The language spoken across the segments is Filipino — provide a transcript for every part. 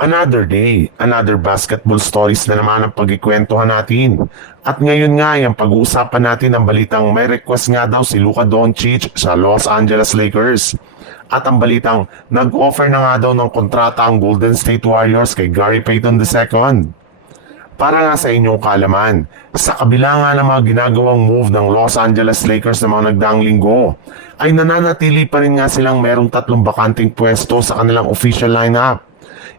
Another day, another basketball stories na naman ang pagkikwentuhan natin. At ngayon nga ay ang pag-uusapan natin ang balitang may request nga daw si Luka Doncic sa Los Angeles Lakers. At ang balitang nag-offer na nga daw ng kontrata ang Golden State Warriors kay Gary Payton II. Para nga sa inyong kaalaman, sa kabila nga ng mga ginagawang move ng Los Angeles Lakers na mga nagdaang linggo, ay nananatili pa rin nga silang merong 3 bakanting pwesto sa kanilang official lineup.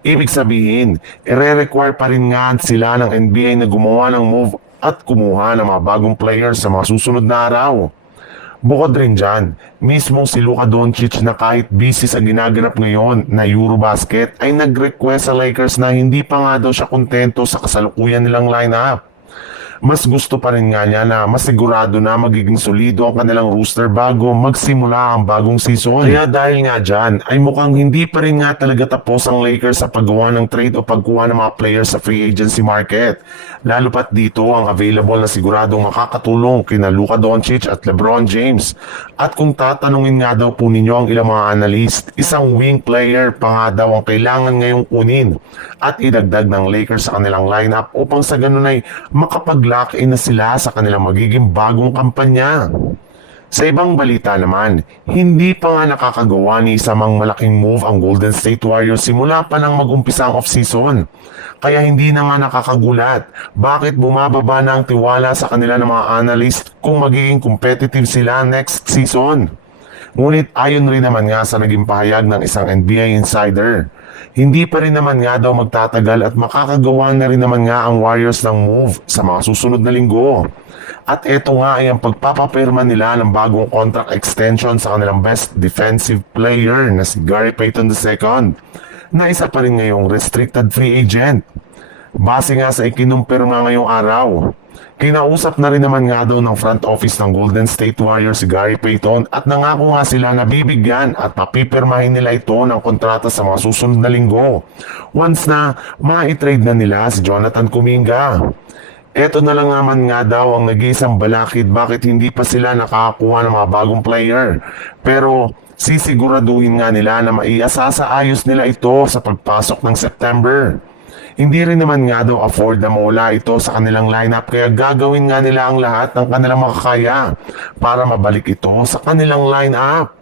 Ibig sabihin, ire-require pa rin nga sila ng NBA na gumawa ng move at kumuha ng mga bagong players sa mga susunod na araw. Bukod rin dyan, mismo si Luka Doncic na kahit busy sa ginaganap ngayon na Eurobasket ay nag-request sa Lakers na hindi pa nga daw siya kontento sa kasalukuyan nilang lineup. Mas gusto pa rin nga niya na masigurado na magiging solido ang kanilang roster bago magsimula ang bagong season. Kaya dahil nga dyan, ay mukhang hindi pa rin nga talaga tapos ang Lakers sa paggawa ng trade o pagkuha ng mga players sa free agency market. Lalo pat dito ang available na siguradong makakatulong kina Luka Doncic at LeBron James. At kung tatanungin nga daw po ninyo ang ilang mga analyst, isang wing player pa nga daw ang kailangan ngayong kunin at idagdag ng Lakers sa kanilang lineup upang sa ganun ay makapag-lock-in na sila sa kanilang magiging bagong kampanya. Sa ibang balita naman, hindi pa nga nakakagawa ni isa mang malaking move ang Golden State Warriors simula pa nang mag-umpisa ang off-season. Kaya hindi na nga nakakagulat bakit bumababa na ang tiwala sa kanila ng mga analyst kung magiging competitive sila next season. Ngunit ayon rin naman nga sa naging pahayag ng isang NBA insider, hindi pa rin naman nga daw magtatagal at makakagawa na rin naman nga ang Warriors ng move sa mga susunod na linggo. At eto nga ay ang pagpapapirma nila ng bagong contract extension sa kanilang best defensive player na si Gary Payton II na isa pa rin ngayong restricted free agent. Base nga sa ikinumpirma ngayong araw, kinausap na rin naman nga daw ng front office ng Golden State Warriors si Gary Payton at nangako nga sila na bibigyan at papipirmahin nila ito ng kontrata sa mga susunod na linggo once na ma-trade na nila si Jonathan Kuminga. Eto na lang naman nga daw ang nag-iisang balakid bakit hindi pa sila nakakakuha ng mga bagong player. Pero sisiguraduhin nga nila na maiasasaayos nila ito sa pagpasok ng September. Hindi rin naman nga daw afford na mawala ito sa kanilang lineup kaya gagawin nga nila ang lahat ng kanilang makakaya para mabalik ito sa kanilang lineup.